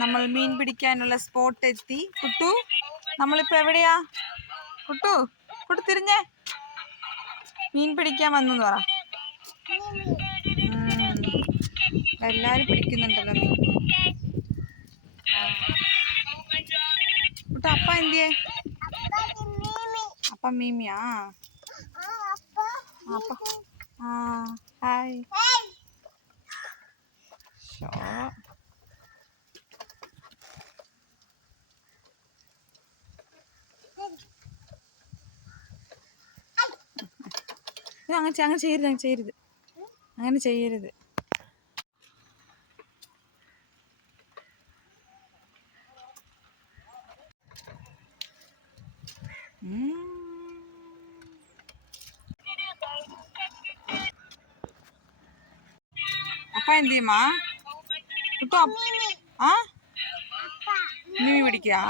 നമ്മൾ മീൻ പിടിക്കാനുള്ള സ്പോട്ട് എത്തി. കുട്ടു, നമ്മളിപ്പോ എവിടെയാ? കുട്ടു കുട്ടു തിരിഞ്ഞേ. മീൻ പിടിക്കാൻ വന്നെന്ന് പറ. എല്ലാരും പിടിക്കുന്നുണ്ടല്ലോ മീൻ. കുട്ടു അപ്പ എന്തിയേ? അപ്പ മീമിയാ? അപ്പ ഹായ്. അങ്ങനെ ചെയ്യരുത്. അങ്ങനെ ചെയ്യരുത്. അപ്പ എന്തിയമ്മാ? കുട്ടു മീൻ പിടിക്കാ?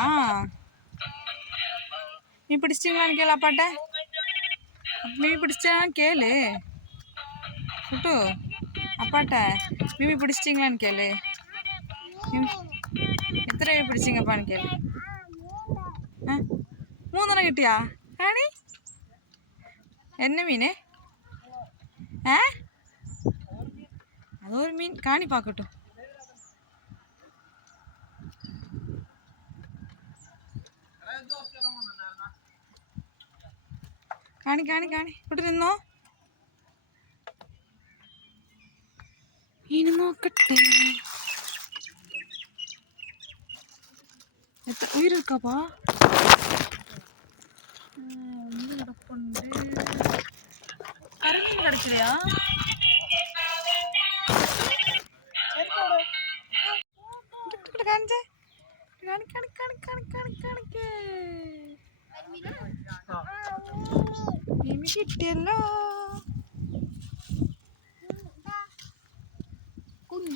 മീൻ പിടിച്ചിട്ട് കാണിക്കല്ലോ അപ്പാട്ടെ. മീൻ പിടിച്ച കേള് കുട്ടു. അപ്പാട്ടെ മീൻ പിടിച്ചിട്ട് കാണിക്കല്ലേ? എത്ര മീൻ പിടിച്ചിങ്ങ കാണിക്കല്ലേ? 3 കിട്ടിയാ? കാണി എന്നെ മീന് അതൊരു മീൻ കാണി പാക്കട്ടു. കാണി ഇവിടെ നിന്നോ. ഇനി നോക്കട്ടെ. ഉയരെടുക്കാപ്പാ. ഒന്ന് കിടപ്പുണ്ട്. കരമീൻ കിടക്കില്ലയാ? മീമി കിട്ടിയല്ലോ. കുഞ്ഞു